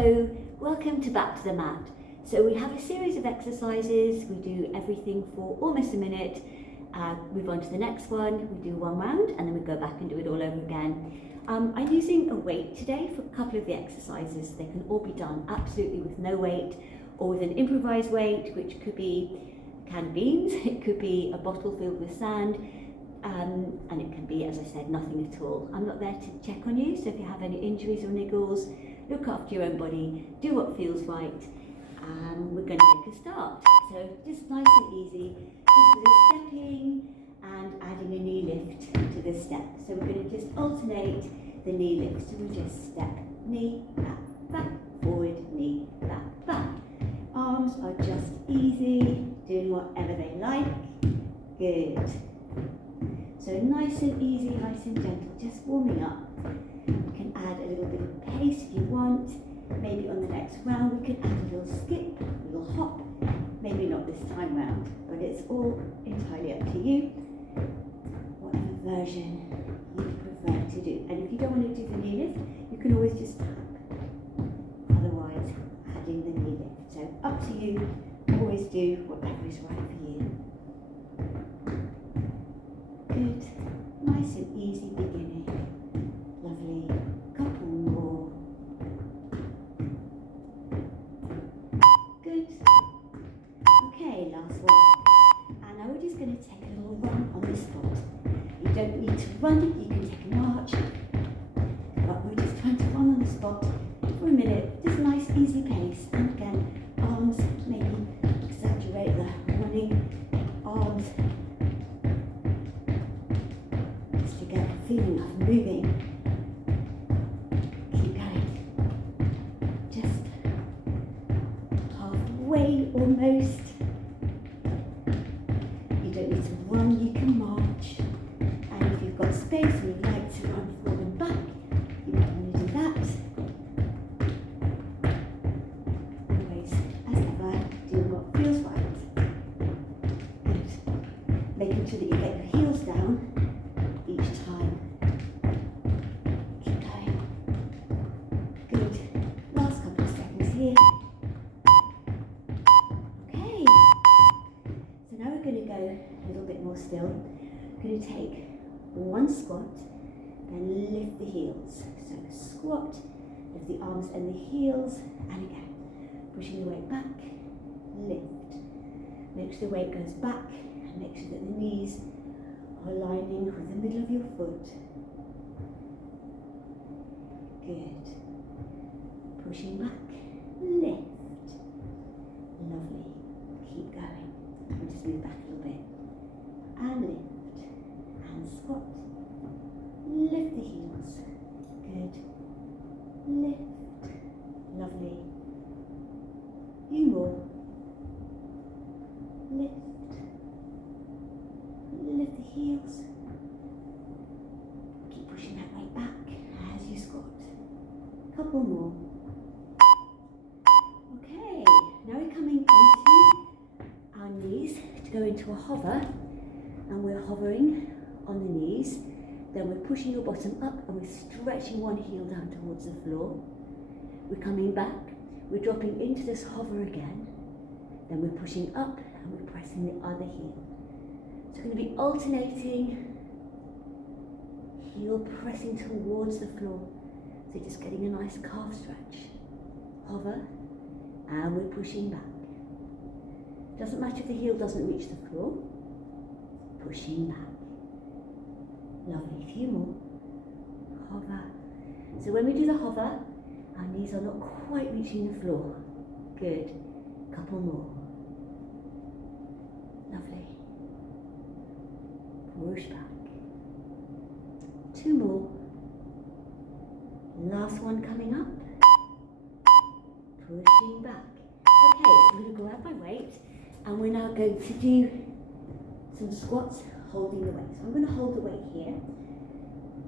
Hello, welcome to Back to the Mat. So we have a series of exercises. We do everything for almost a minute, move on to the next one, we do one round and then we go back and do it all over again. I'm using a weight today for a couple of the exercises. They can all be done absolutely with no weight or with an improvised weight, which could be canned beans, it could be a bottle filled with sand, and it can be, as I said, nothing at all. I'm not there to check on you, so if you have any injuries or niggles, look after your own body, do what feels right, and we're going to make a start. So just nice and easy, just with a stepping and adding a knee lift to the step. So we're going to just alternate the knee lift. So we'll just step, knee, back, forward, knee, back. Arms are just easy, doing whatever they like. Good. So nice and easy, nice and gentle, just warming up. You can add a little bit of pace if you want. Maybe on the next round we can add a little skip, a little hop. Maybe not this time round, but it's all entirely up to you. Whatever version you prefer to do. And if you don't want to do the knee lift, you can always just tap. Otherwise, adding the knee lift. So up to you. Always do whatever is right for you. Good. Nice and easy beginning. Lovely. Couple more. Good. Okay, last one. And now we're just going to take a little run on the spot. You don't need to run, you can take a march. But we're just trying to run on the spot for a minute. Just nice, easy pace. And again, arms, maybe exaggerate the running arms. Just to get a feeling of moving. Keep going. Just halfway almost. You don't need to run, you can march. And if you've got space and you'd like to run forward and back, you might want to do that. Always, as ever, do what feels right. Good. Making sure that you get your heels down each time. Keep going. Good. Last couple of seconds here. Okay. So now we're going to go a little bit more still. We're going to take one squat, then lift the heels. So squat, lift the arms and the heels, and again, pushing the weight back, lift. Make sure the weight goes back, and make sure that the knees are aligning with the middle of your foot. Good. Pushing back, lift. Lovely. Keep going. We'll just move back a little bit. And lift. And squat. Lift the heels. Good. Lift. Lovely. Few more. Lift. Lift the heels. Keep pushing that weight back as you squat. Couple more. Okay, now we're coming onto our knees to go into a hover, and we're hovering on the knees. Then we're pushing your bottom up and we're stretching one heel down towards the floor. We're coming back, we're dropping into this hover again. Then we're pushing up and we're pressing the other heel. So we're going to be alternating, heel pressing towards the floor. So just getting a nice calf stretch. Hover, and we're pushing back. Doesn't matter if the heel doesn't reach the floor. Pushing back. Lovely, a few more. Hover. So when we do the hover, our knees are not quite reaching the floor. Good. Couple more. Lovely. Push back. Two more. Last one coming up. Pushing back. Okay, so I'm going to grab my weight and we're now going to do some squats holding the weight. So I'm going to hold the weight here.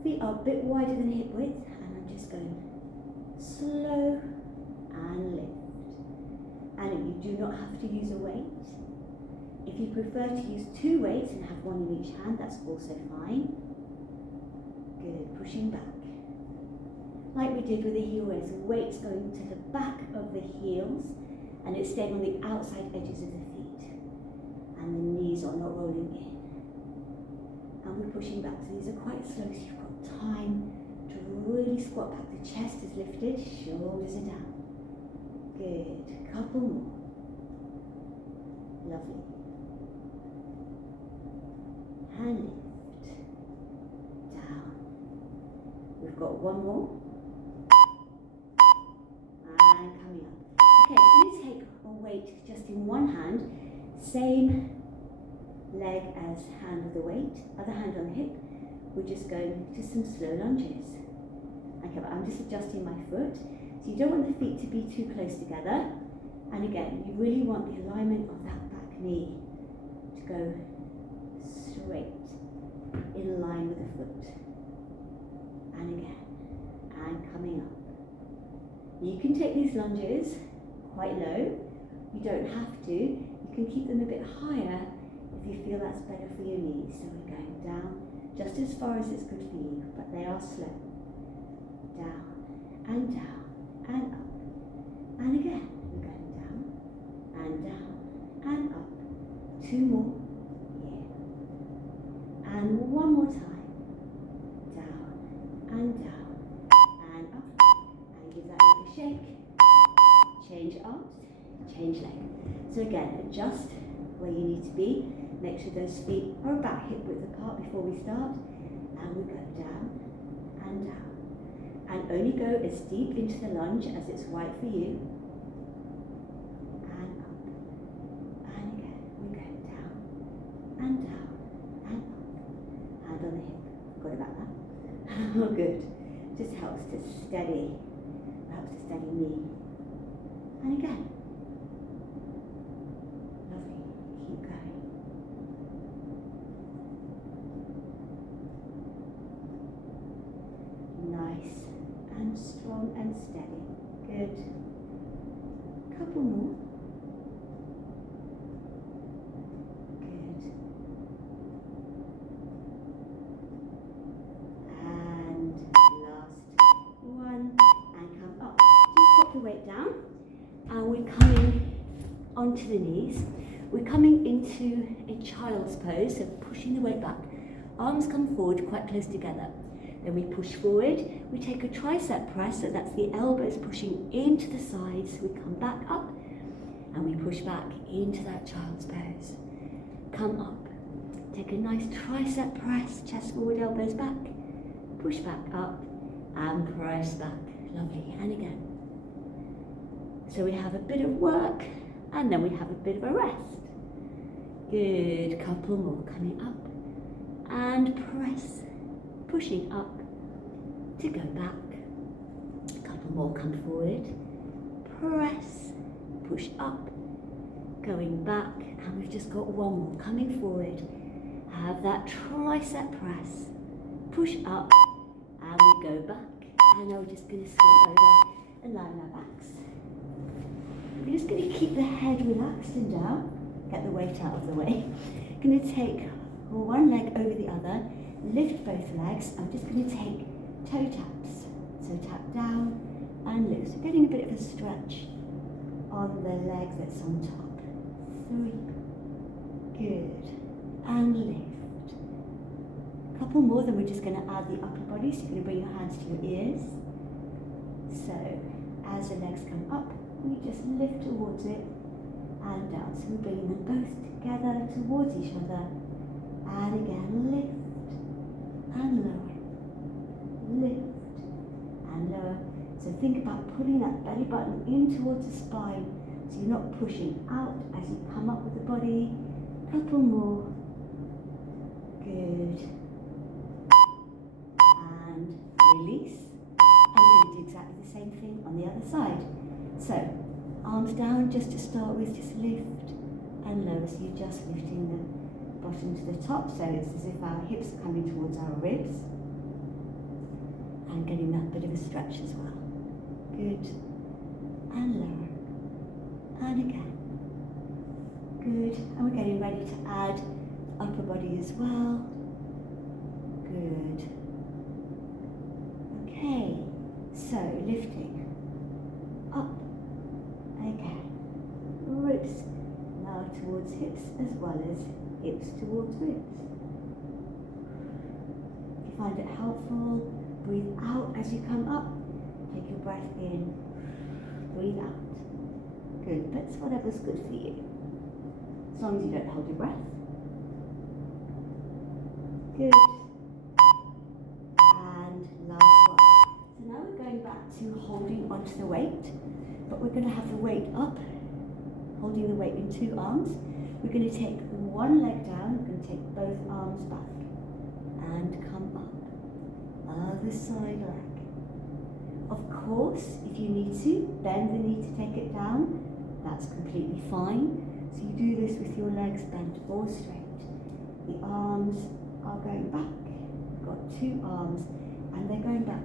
Feet are a bit wider than hip width, and I'm just going slow and lift. And you do not have to use a weight. If you prefer to use two weights and have one in each hand, that's also fine. Good, pushing back. like we did with the heel raise. Weight's going to the back of the heels and it's staying on the outside edges of the feet. And the knees are not rolling in. And we're pushing back. So these are quite slow, so you've got time to really squat back. The chest is lifted, shoulders are down. Good. Couple more. Lovely. And lift. Down. We've got one more. And coming up. Okay, so I'm going to take a weight just in one hand. Same leg as hand with the weight. Other hand on the hip. We're just going to some slow lunges. Okay, but I'm just adjusting my foot. So you don't want the feet to be too close together. And again, you really want the alignment of that back knee to go straight in line with the foot. And again, and coming up. You can take these lunges quite low. You don't have to. You can keep them a bit higher if you feel that's better for your knees. So we're going down just as far as it's good for you, but they are slow. Down and up. And again, we're going down and up. Two more. Yeah. And one more time. Down and up. And give that leg a shake. Change arms, change leg. So again, adjust where you need to be. Make sure those feet are about hip width apart before we start. And we go down and down. And only go as deep into the lunge as it's right for you. And up. And again, we go down and up. Hand on the hip. Got about that? Oh, good. Just helps to steady me. And again. Lovely. Keep going. Nice and strong and steady. Good. Couple more. Good. And last one. And come up. Just pop the weight down. And we're coming onto the knees. We're coming into a child's pose, so pushing the weight back. Arms come forward quite close together. Then we push forward. We take a tricep press, so that's the elbows pushing into the sides. We come back up and we push back into that child's pose. Come up. Take a nice tricep press, chest forward, elbows back. Push back up and press back. Lovely. And again. So we have a bit of work and then we have a bit of a rest. Good, couple more coming up and press, pushing up to go back. A couple more come forward, press, push up, going back, and we've just got one more coming forward. Have that tricep press, push up, and we go back. And now we're just going to slip over and line our backs. We're just going to keep the head relaxed and down, get the weight out of the way. Going to take one leg over the other, lift both legs. I'm just going to take toe taps. So tap down and lift. So getting a bit of a stretch on the leg that's on top. 3, good, and lift. A couple more, then we're just going to add the upper body. So you're going to bring your hands to your ears. So as the legs come up, we just lift towards it and down. So we're bringing them both together towards each other. And again, lift and lower. Lift and lower. So think about pulling that belly button in towards the spine. So you're not pushing out as you come up with the body. Couple more. Good. And release. And we're going to do exactly the same thing on the other side. So, arms down just to start with, just lift and lower. So you're just lifting the bottom to the top, so it's as if our hips are coming towards our ribs. And getting that bit of a stretch as well. Good. And lower. And again. Good. And we're getting ready to add upper body as well. Good. Okay. So lifting up, again, ribs now towards hips as well as hips towards ribs. If you find it helpful, breathe out as you come up, take your breath in, breathe out. Good, that's whatever's good for you, as long as you don't hold your breath. Good. And last one. So now we're going back to holding onto the weight, but we're going to have the weight up, holding the weight in 2 arms. We're going to take one leg down, we're going to take both arms back and come up. Other side leg. Of course, if you need to bend the knee to take it down, that's completely fine. So you do this with your legs bent or straight. The arms are going back. You've got 2 arms and they're going back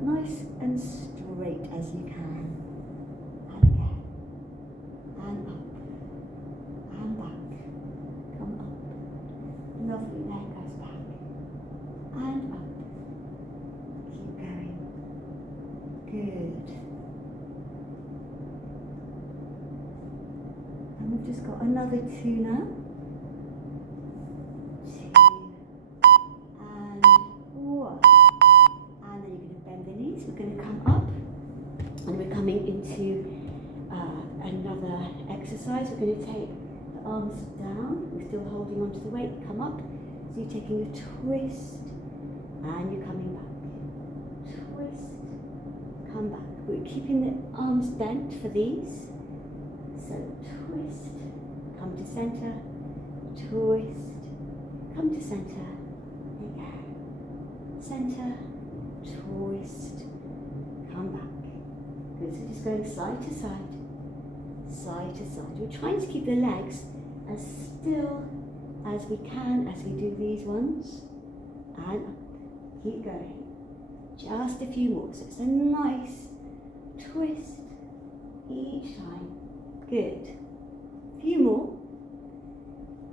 nice and straight as you can. And again. And up. And back. Come up. Lovely, leg goes back. And up. Keep going. Good. And we've just got another 2 now. 2 and 1. And then you're going to bend the knees. We're going to come up and we're coming into another exercise. We're going to take the arms down. We're still holding onto the weight. Come up. So you're taking a twist and you're coming back. Twist. Come back. We're keeping the arms bent for these. So twist, come to center, twist, come to center, again, center, twist, come back. Good, so just going side to side, side to side. We're trying to keep the legs as still as we can as we do these ones. And keep going. Just a few more. So it's a nice twist each time. Good. A few more.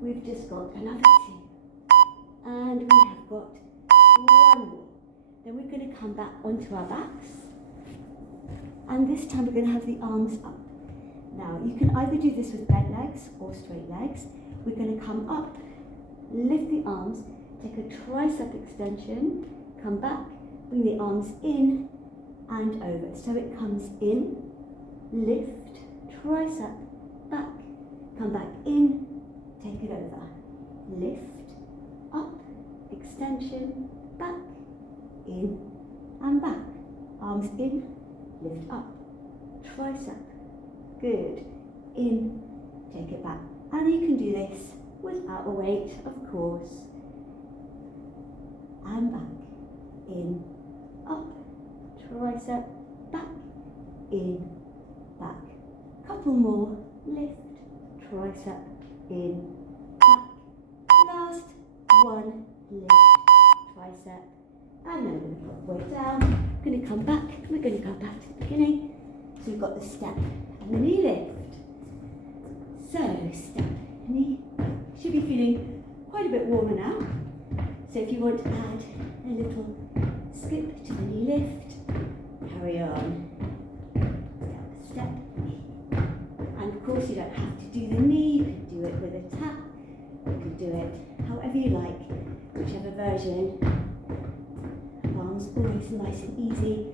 We've just got another 2. And we have got 1 more. Then we're going to come back onto our backs. And this time we're going to have the arms up. Now you can either do this with bent legs or straight legs. We're going to come up, lift the arms, take a tricep extension, come back, bring the arms in and over. So it comes in, lift, tricep, back, come back in, take it over, lift, up, extension, back, in and back, arms in, lift up, tricep, good, in, take it back. And you can do this without a weight, of course, and back, in, up, tricep, back, in, back. Couple more, lift, tricep, in, back, last one, lift, tricep, and then we're going to put the weight down, we're going to come back, we're going to go back to the beginning, so we've got the step and the knee lift. So, step, knee, should be feeling quite a bit warmer now, so if you want to add a little skip to the knee lift, carry on, step, and of course you don't have to do the knee, you can do it with a tap, you can do it however you like, whichever version. Arms always nice and easy.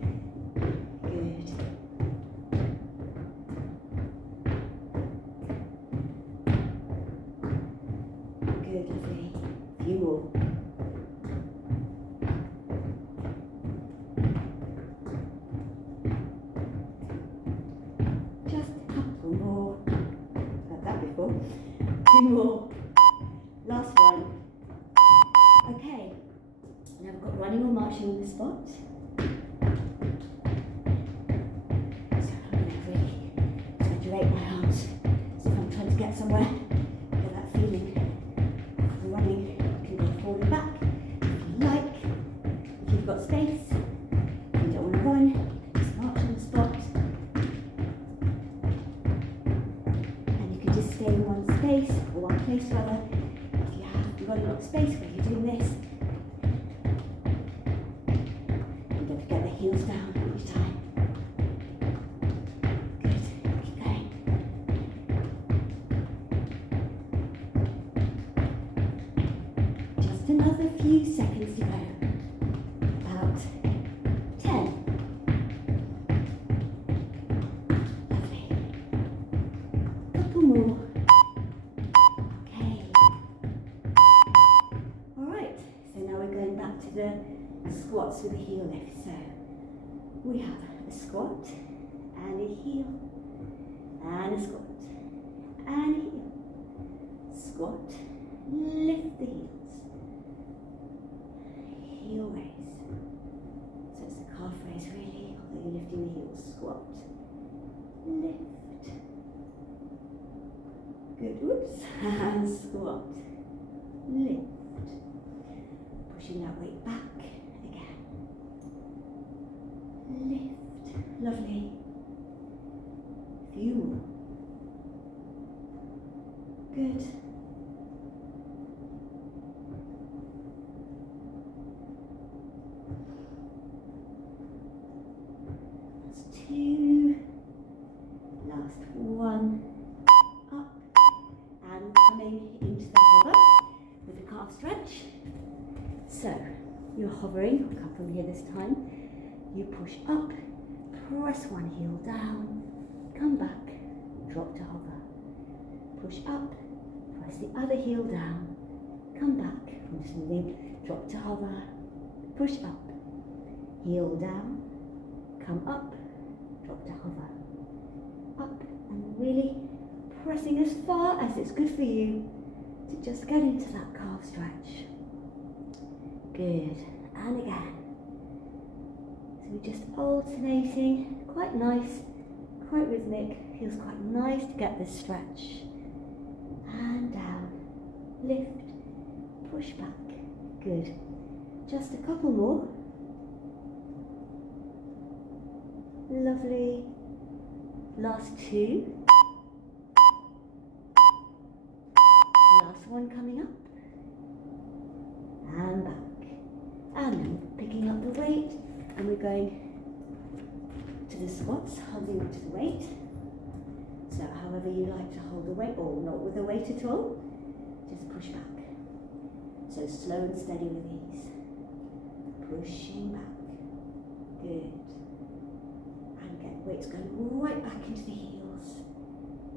Good. Good, lovely. A few more. Two more. Last one. Okay. Now we've got running or marching on the spot. So I'm going to really exaggerate my arms. So if I'm trying to get somewhere, get that feeling. If you're running, you can go forward and back. If you like. If you've got space. If you don't want to run, just march on the spot. And you can just stay in one space. One place rather, if you've got a lot of space where you're doing this. And don't forget the heels down each time. few seconds to go. About 10. Lovely. Couple more. Okay. Alright, so now we're going back to the squats with a heel lift. So we have a squat and a heel and a squat and a heel. Squat, lift the heels, heel raise. So it's a calf raise really, although you're lifting the heels. Squat, lift. Good, whoops, and squat, lift. Pushing that weight back again. Lift, lovely. Few more. Good. That's 2. Last 1. Up and coming into the hover with a calf stretch. So you're hovering, I'll come from here this time. You push up, press one heel down, come back, drop to hover. Push up, press the other heel down, come back, I'm just moving, drop to hover, push up, heel down, come up, drop to hover, up, and really pressing as far as it's good for you to just get into that calf stretch. Good, and again. So we're just alternating, quite nice, quite rhythmic, feels quite nice to get this stretch. And down, lift, push back, good. Just a couple more. Lovely. Last 2. Last one coming up. And back. And then picking up the weight, and we're going to the squats, holding onto the weight. So however you like to hold the weight, or not with the weight at all, just push back. So slow and steady with ease. Pushing back. Good. And get weights going right back into the heels.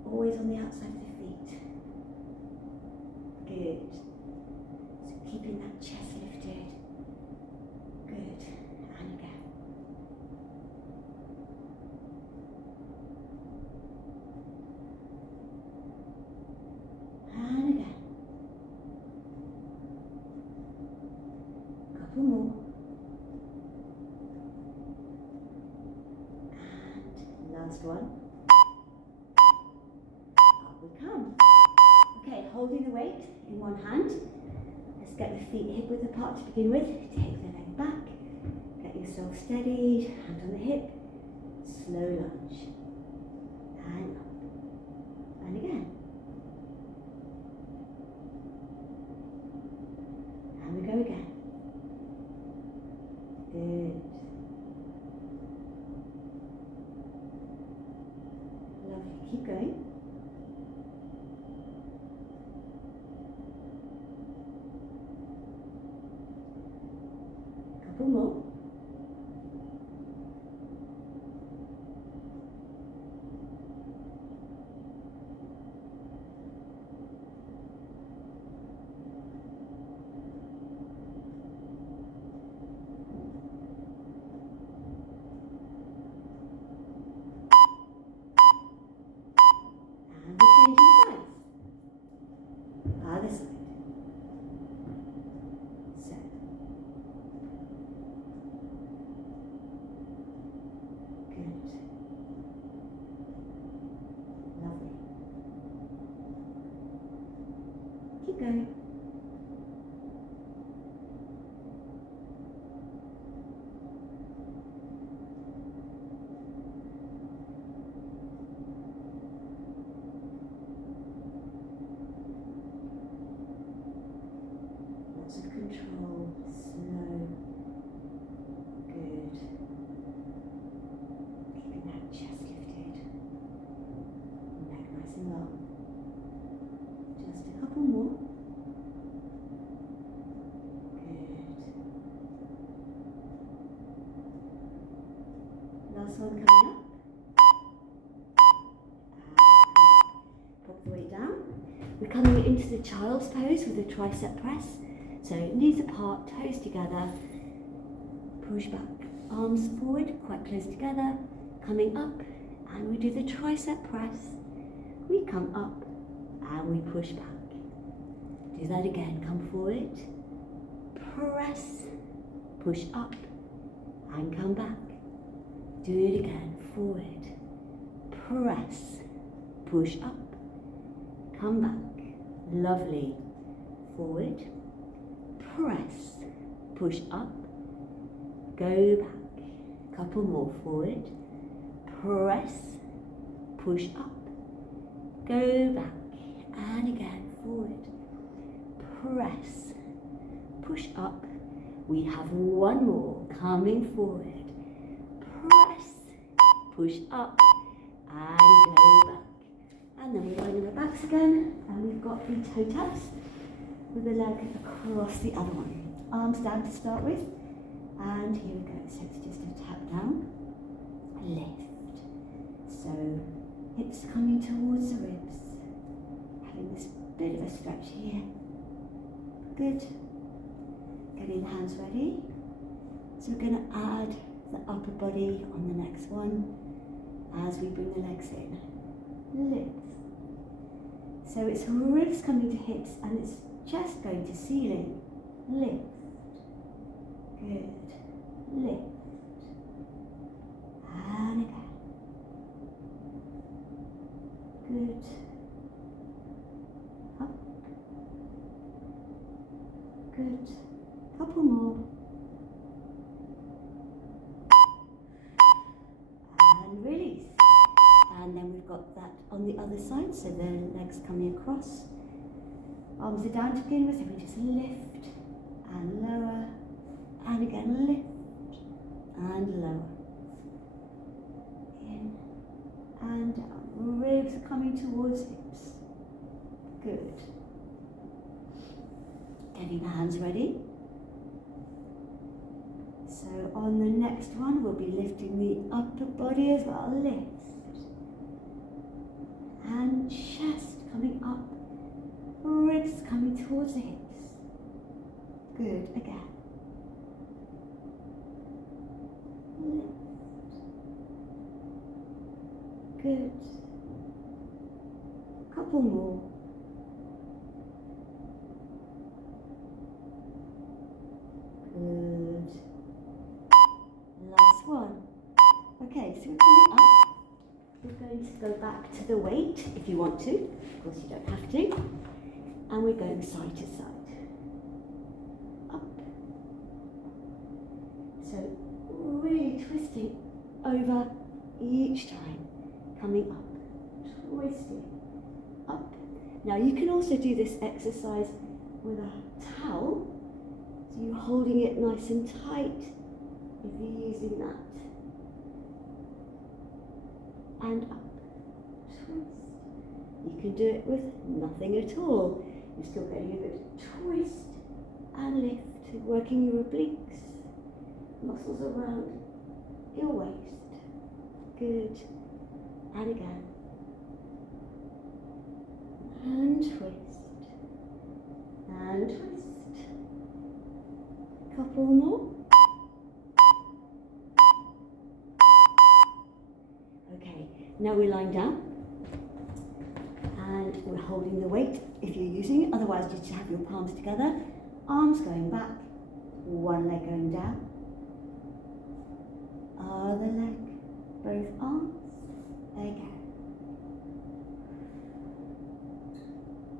Always on the outside of the feet. Good. So keeping that chest lifted. Good. And again. And again. Couple more. And last one. Up we come. Okay, holding the weight in one hand. Let's get the feet hip width apart to begin with. Take the leg back. Get yourself steadied. Hand on the hip. Slow lunge. And up. And again. And we go again. Good. Lovely. Keep going. Couple more. And we're changing sides. Other side. So. Good. Lovely. Keep going. Lots of control, slow. Good. Keeping that chest lifted. Neck nice and long. Just a couple more. Last one coming up. Pop the weight down. We're coming into the child's pose with a tricep press. So knees apart, toes together, push back, arms forward, quite close together, coming up, and we do the tricep press. We come up and we push back. Do that again, come forward, press, push up, and come back. Do it again, forward, press, push up, come back. Lovely. Forward, press, push up, go back. Couple more, forward, press, push up, go back, and again, forward, press, push up. We have one more, coming forward, press, push up, and go back. And then we're lying on our backs again, and we've got the toe taps with the leg across the other one. Arms down to start with, and here we go. So it's just a tap down, lift. So hips coming towards the ribs, having this bit of a stretch here. Good. Getting the hands ready. So we're going to add the upper body on the next one as we bring the legs in. Lift. So it's ribs coming to hips and it's chest going to ceiling. Lift. Good. Lift. And again. Good. Up. Good. Couple more. And release. And then we've got that on the other side, so the legs coming across. Arms are down to begin with, so we just lift and lower, and again lift and lower. In and down. Ribs are coming towards hips. Good. Getting the hands ready. So on the next one, we'll be lifting the upper body as well. Lift. And chest coming up, ribs coming towards the hips. Good, again. Lift. Good. Couple more. Good. Last one. Okay, so we're coming up. We're going to go back to the weight if you want to. Of course, you don't have to. And we're going side to side. Up. So really twisting over each time. Coming up. Twisting. Up. Now you can also do this exercise with a towel. So you're holding it nice and tight if you're using that. And up, twist. You can do it with nothing at all. You're still getting a good twist and lift, working your obliques, muscles around your waist. Good. And again. And twist. And twist. Couple more. Okay, now we're lying down and we're holding the weight if you're using it. Otherwise, just have your palms together, arms going back, one leg going down, other leg, both arms, again.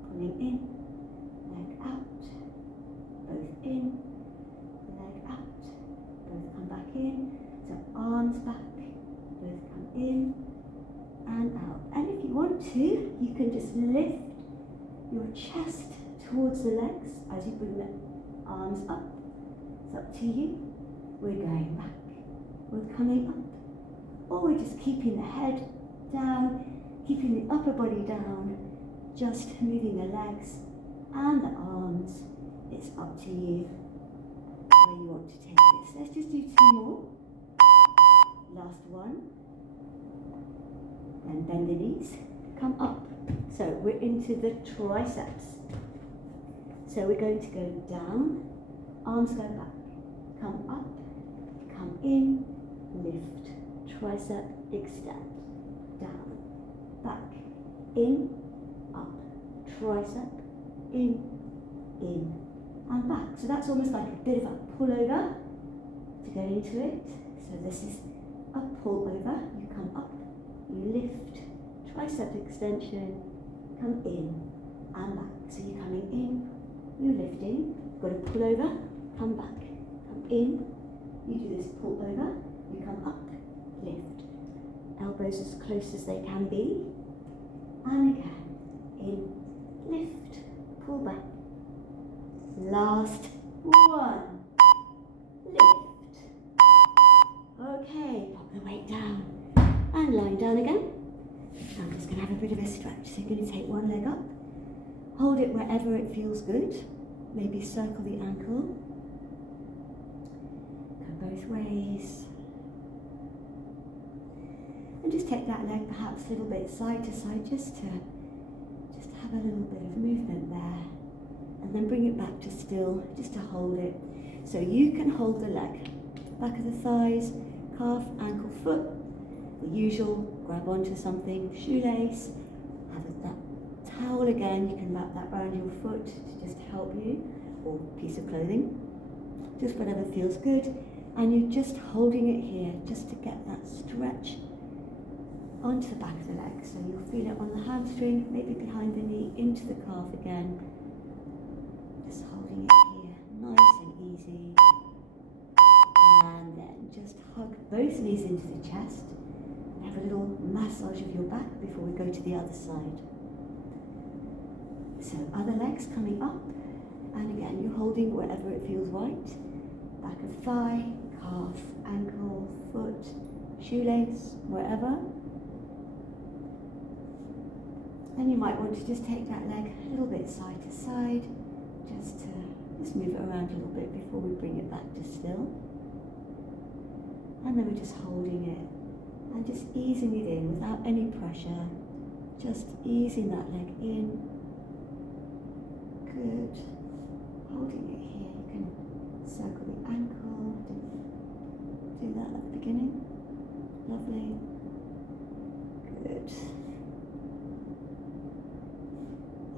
Pulling in, leg out, both in, leg out, both come back in, so arms back, both come in and out. And if you want to, you can just lift your chest towards the legs as you bring the arms up. It's up to you. We're going back. We're coming up. Or we're just keeping the head down, keeping the upper body down, just moving the legs and the arms. It's up to you where you want to take this. Let's just do two more. Last one. into the triceps. So we're going to go down, arms go back, come up, come in, lift, tricep, extend, down, back, in, up, tricep, in, and back. So that's almost like a bit of a pullover to go into it. So this is a pullover, you come up, you lift, tricep extension, come in and back. So you're coming in, you're lifting, you've got a pullover, come back, come in, you do this pull over, you come up, lift, elbows as close as they can be, and again, in, lift, pull back, last one, lift, okay, pop the weight down, and lying down again. I'm just going to have a bit of a stretch, so you're going to take one leg up, hold it wherever it feels good, maybe circle the ankle, go both ways, and just take that leg perhaps a little bit side to side, just to have a little bit of movement there, and then bring it back to still, just to hold it. So you can hold the leg, back of the thighs, calf, ankle, foot, the usual, grab onto something, shoelace, have that towel again, you can wrap that around your foot to just help you, or piece of clothing, just whatever feels good, and you're just holding it here just to get that stretch onto the back of the leg. So you'll feel it on the hamstring, maybe behind the knee, into the calf again, just holding it here, nice and easy, and then just hug both knees into the chest. Have a little massage of your back before we go to the other side. So other legs coming up, and again you're holding wherever it feels right. Back of thigh, calf, ankle, foot, shoelace, wherever. And you might want to just take that leg a little bit side to side, just move it around a little bit before we bring it back to still. And then we're just holding it and just easing it in without any pressure, just easing that leg in. Good. Holding it here, you can circle the ankle, do that at the beginning. Lovely. Good.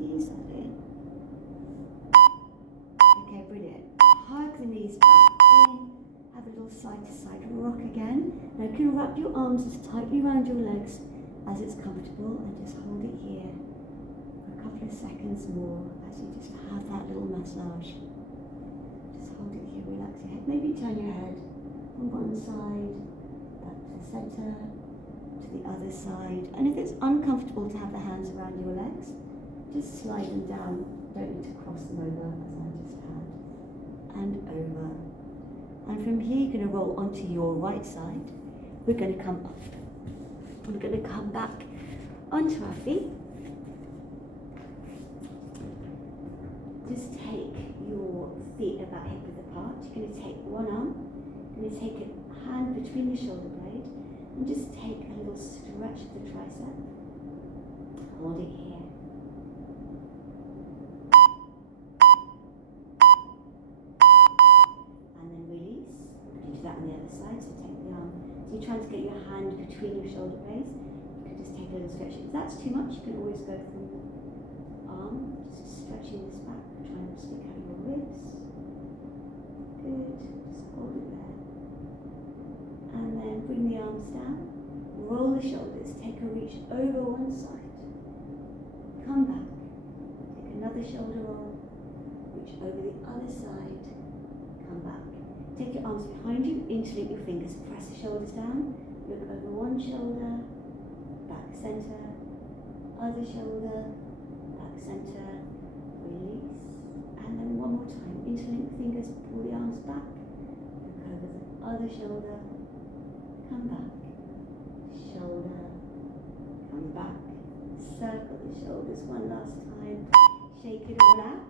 Ease that in. Okay, brilliant. Hug the knees back in. Have a little side-to-side rock again. Now you can wrap your arms as tightly around your legs as it's comfortable, and just hold it here for a couple of seconds more as you just have that little massage. Just hold it here, relax your head. Maybe turn your head on one side, back to the center, to the other side. And if it's uncomfortable to have the hands around your legs, just slide them down. Don't need to cross them over as I just had. And over. And from here, you're going to roll onto your right side. We're going to come up. We're going to come back onto our feet. Just take your feet about hip width apart. You're going to take one arm. You're going to take a hand between the shoulder blade and just take a little stretch of the tricep. Hold it here. That on the other side, so take the arm. So you're trying to get your hand between your shoulder blades. You can just take a little stretch. If that's too much, you can always go from arm, just stretching this back, trying to stick out your ribs. Good, just hold it there. And then bring the arms down, roll the shoulders, take a reach over one side. Come back, take another shoulder roll, reach over the other side, come back. Take your arms behind you, interlink your fingers, press the shoulders down, look over one shoulder, back center, other shoulder, back center, release, and then one more time, interlink fingers, pull the arms back, look over the other shoulder, come back, shoulder, come back, circle the shoulders one last time, shake it all out.